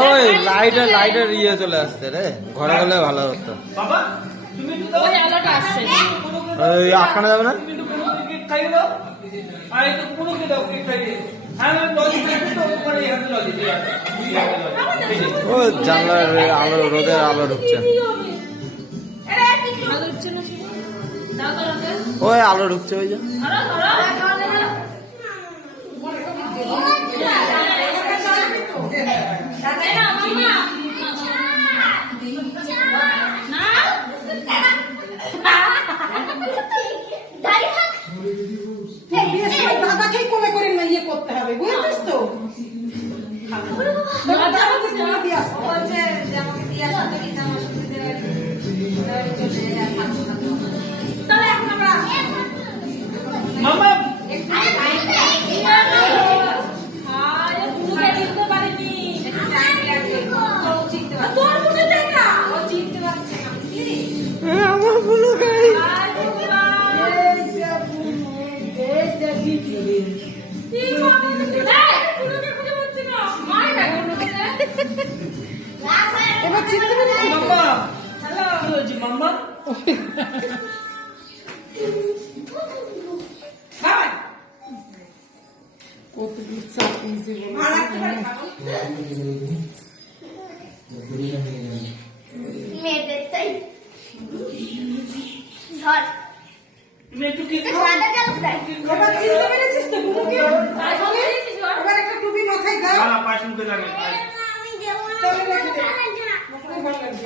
ওই লাইটের ইয়ে চলে আসছে রে, ঘরে গেলে ভালো হতো। ওই আটকানো যাবে না? ও জানলার আলো, রোদের আলো ঢুকছে, ওই আলো ঢুকছে, ওই যে দাদাকে কোলে করে ইয়ে করতে হবে, বুঝছিস তো? আমার ভুলো গাই এবার চিনতে পেরেছি। কত ইচ্ছা কিনছে মেয়েদের তাই ধর এবার চিনতে পেরেছিস তো বুনুকে? এবার একটা টুপি মাথায় দাও। আমি দেবো না। তাহলে রেখে দে। ভালো লাগছে।